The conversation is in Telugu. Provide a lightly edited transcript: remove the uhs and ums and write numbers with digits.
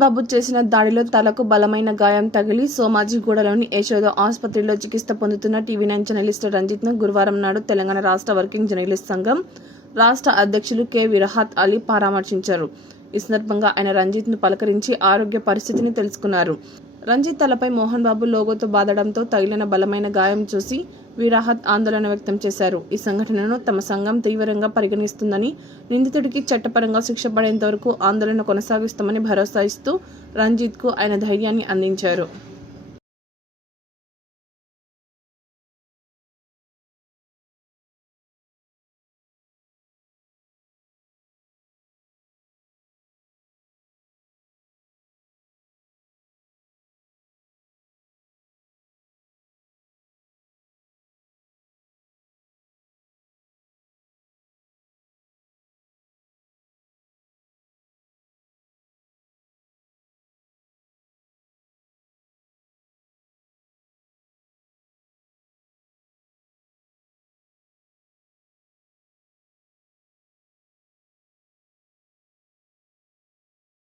బాబు చేసిన దాడిలో తలకు బలమైన గాయం తగిలి సోమాజిగూడలోని యశోద ఆసుపత్రిలో చికిత్స పొందుతున్న టీవీ9 జర్నలిస్టు రంజిత్ ను గురువారం నాడు తెలంగాణ రాష్ట్ర వర్కింగ్ జర్నలిస్ట్ సంఘం రాష్ట్ర అధ్యక్షులు కె విరహత్ అలీ పరామర్శించారు. ఈ సందర్భంగా ఆయన రంజిత్ ను పలకరించి ఆరోగ్య పరిస్థితిని తెలుసుకున్నారు. రంజిత్ తలపై మోహన్ బాబు లోగోతో బాదడంతో తగిలిన బలమైన గాయం చూసి విరహత్ ఆందోళన వ్యక్తం చేశారు. ఈ సంఘటనను తమ సంఘం తీవ్రంగా పరిగణిస్తుందని, నిందితుడికి చట్టపరంగా శిక్ష పడేంత వరకు ఆందోళన కొనసాగిస్తామని భరోసా ఇస్తూ రంజిత్ కు ఆయన ధైర్యాన్ని అందించారు.